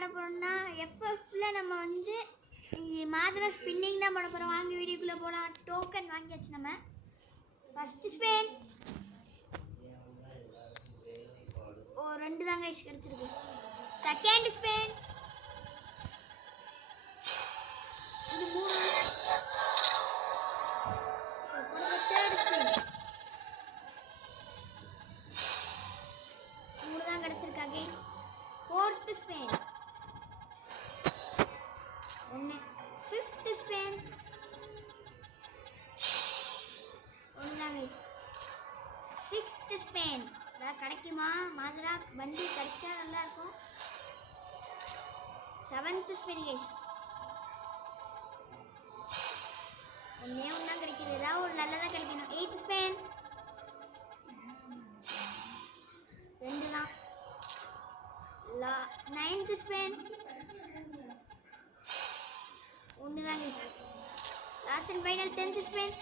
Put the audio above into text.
ஆட போகிறோம்னா எஃப்எஃப்ல நம்ம வந்து மாதிரி ஸ்பின்னிங் தான் பண்ண போகிறோம். வாங்கி வீடியோக்குள்ளே போகலாம். டோக்கன் வாங்கியாச்சு. நம்ம ஃபஸ்ட்டு ஸ்பெயின் ஓ 2 தாங்க கிடச்சிருக்கு. செகண்ட் ஸ்பெயின் இது 3. தேர்ட் ஸ்பெயின் 3 தான் கிடச்சிருக்கு. Again fourth Spain 1. Fifth Spain 1 தாங்க. சிக்ஸ்த் ஸ்பெயின் கிடைக்குமா மாதிரா வண்டி கிடைச்சா நல்லா இருக்கும். 7th ஸ்பெயின் கைஸ் ஒன்றே ஒன்றா கிடைக்கிது. ஏதாவது ஒரு நல்லதாக கிடைக்கணும். 8th ஸ்பெயின் 2 தான். 9th ஸ்பெயின் 1 தான் guys. Last and final 10th Spain